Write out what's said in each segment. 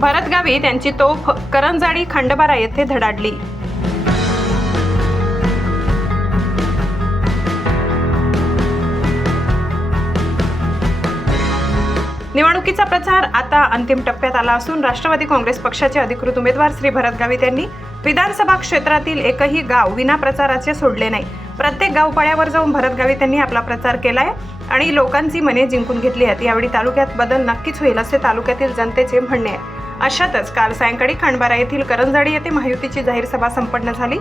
भरत गावी त्यांची तोफ करंजाडी खंडबारा येथे धडाडली. निवडणुकीचा प्रचार आता अंतिम टप्प्यात आला असून राष्ट्रवादी काँग्रेस पक्षाचे अधिकृत उमेदवार श्री भरत गावित यांनी विधानसभा क्षेत्रातील एकही गाव विना प्रचाराचे सोडले नाही. प्रत्येक गावपाड्यावर जाऊन भरत गावित यांनी आपला प्रचार केलाय आणि लोकांची मने जिंकून घेतली आहेत. यावेळी तालुक्यात बदल नक्कीच होईल असे तालुक्यातील जनतेचे म्हणणे आहे. अशातच काल सायंकाळी खंडबारा येथील करंजाडी येथे महायुतीची जाहीर सभा संपन्न झाली.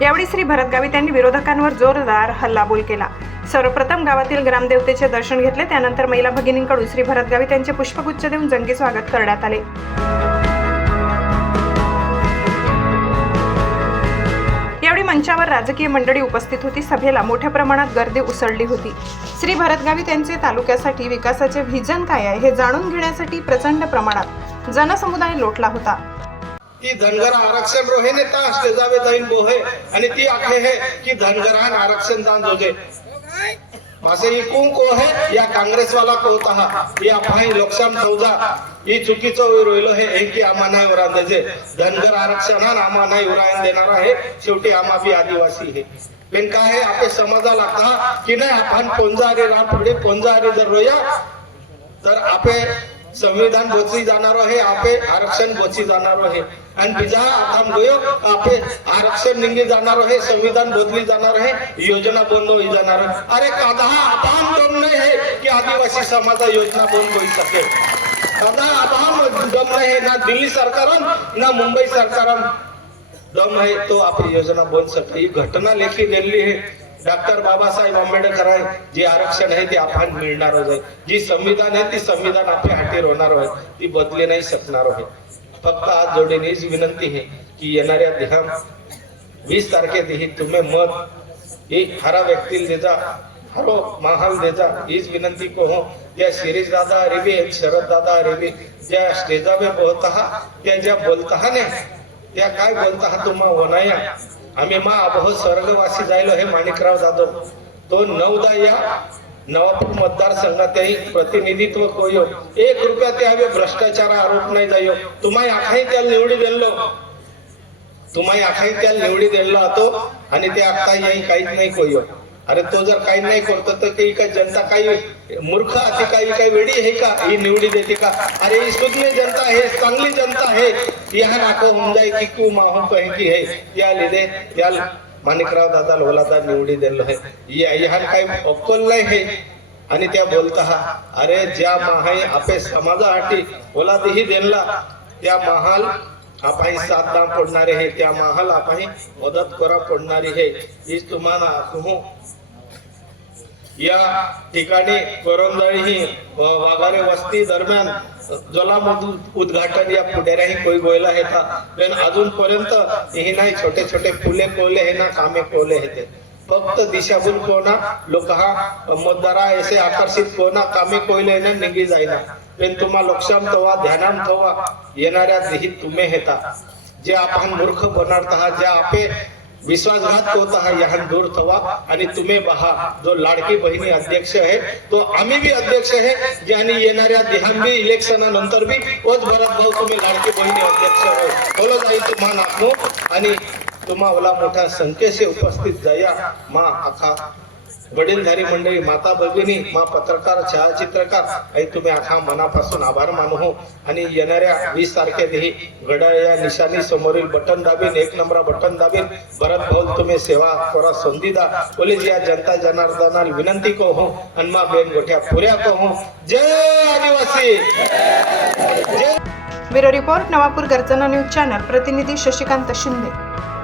यावेळी श्री भरत गावित यांनी विरोधकांवर जोरदार हल्लाबोल केला. सर्वप्रथम गावातील ग्रामदेवतेचे दर्शन घेतले त्यानंतर महिला भगिनींकडून श्री भरत गावित यांचे पुष्पगुच्छ देऊन जंगी स्वागत करण्यात आले. यावेळी मंचावर राजकीय मंडळी उपस्थित होती. सभेला मोठ्या प्रमाणात गर्दी उसळली होती. श्री भरत गावित यांचे तालुक्यासाठी विकासाचे व्हिजन काय आहे हे जाणून घेण्यासाठी प्रचंड प्रमाणात जनसमुदाय लोटला होता. की धनगर आरक्षण रोहे ने तास ले जावे जाईन बोहे आणि ती आखे है की धनगरान आरक्षण दान दोगे मासे इकून को है? या काँग्रेस वाला को तहा? या भाई लोकशाम चौदा. ही चुकीचं रोहिलो हे हे की आम्हा नाही उरान देजे. धनगर आरक्षणान आम्हा नाही उरायन देणार आहे शेवटी आम्हा बी आदिवासी हे. पण काय आहे आपले समाजाला का की नाही आपण पोंजारी राम पुढे पोंजारी जर रोया तर आपे संविधान बोचली जाणार आहे आपे आरक्षण बोचली जाणार आहे. आणि बिजा आता आपे आरक्षण निघली जाणार आहे संविधान बोचली जाणार आहे योजना बंद होई जाणार अरे कदा आता दमलं हे की आदिवासी समाजा योजना बंद होई सके. कदा आता दमलं हे ना दिल्ली सरकारन ना मुंबई सरकारन. दम आहे तो आपली योजना बंद सकते ही घटना लेखी दिली आहे. डॉक्टर बाबासाहेब आंबेडकर आहे जे आरक्षण आहे ते आपण मिळणार आहे. जी संविधान आहे ती संविधान आपल्या हाती होणार आहे. ती बदली नाही शकणार आहे. फक्त आज जोडीनेच विनंती आहे की येणाऱ्या देहा वीस तारखेतही तुम्ही मत एक हरा व्यक्ती देजा हरो महाल देजा हीच विनंती को हो त्या शिरीष दादा रेबी शरद दादा रेबी ज्या स्टेजा में बोलता त्या ज्या बोलता ने त्या काय बोलता तुम्हा वनाया? आम्ही मा अबह स्वर्गवासी जायलो हे माणिकराव जाधव. तो नवदा या नवापूर मतदारसंघातही प्रतिनिधित्व कोयो एक रुपया ते हवे भ्रष्टाचार आरोप नाही जायो. तुम्हाला आखाही त्याला निवडी दिलो. तुम्हाला आखाही त्याला निवडी दिलो होतो आणि ते आखता येई काहीच नाही कोयो अरे तो जर काही नाही करतो तर काही काय जनता काही मूर्ख आहे काही काही वेडी आहे का? ही निवडी देते का? अरे ही सुज्ञ जनता आहे चांगली जनता आहे. यहाँ नाको होऊन जाय की तू माहू कहे की है? या लिदे या माणिकराव दादा लोलादा निवडी दिलो आहे या- यहाँ काही अक्कल नाही हे. आणि त्या बोलता हा अरे ज्या महाई आपे समाजासाठी ओलादही दिला त्या महाल आपण सात दाम पडणारे हे. त्या महाल आपण मदत करा पडणारी हे. तुम्हाला तुम्ही या ठिकाणी करंजाळी ही वाघारे वस्ती दरम्यान जलामधून उद्घाटन या पुढाऱ्याही कोई गोयला येतात पण अजूनपर्यंत ही नाही छोटे छोटे फुले कोले हे ना कामे कोले येते फक्त दिशाभूल कोणा लोक हा मतदारा असे आकर्षित कोणा कामे कोयले ना निघी जाईना. पण तुम्हा लक्षाम तवा ध्यानाम थवा येणाऱ्या देहीत तुम्ही हेता. जे आपण मूर्ख बनवत आहात ज्या आपे विश्वासघात होता है यहान दूर थवा आणि तुम्ही बहा जो लाडकी बहिणी अध्यक्ष आहे तो आम्ही बी अध्यक्ष आहे ज्यांनी येणाऱ्या देहांबी इलेक्शनानंतर बी ओच भरत भाऊ तुम्ही लाडकी बहिणी अध्यक्ष आहे बोलो जाई तुम्हा नाखनो आणि तुम्हाला मोठ्या संख्येशी उपस्थित जाया मा आखा. वडीलधारी मंडळी माता भगिनी मा पत्रकार छायाचित्रकार आणि तुम्ही आखा मनापासून आभार मानू हो. आणि येणाऱ्या वीस तारखेतही घड्याळ या निशाणी समोरील बटन दाबीन एक नंबर बटन दाबीन भरत भाऊ तुम्ही सेवा करा संधी दा पोलीस या जनता जनार्दनाला विनंती को हो. हनुमा बेन गोठ्या पुऱ्या को हो. जय आदिवासी! जय! ब्युरो रिपोर्ट नवापूर गर्जना न्यूज चॅनल प्रतिनिधी शशिकांत शिंदे.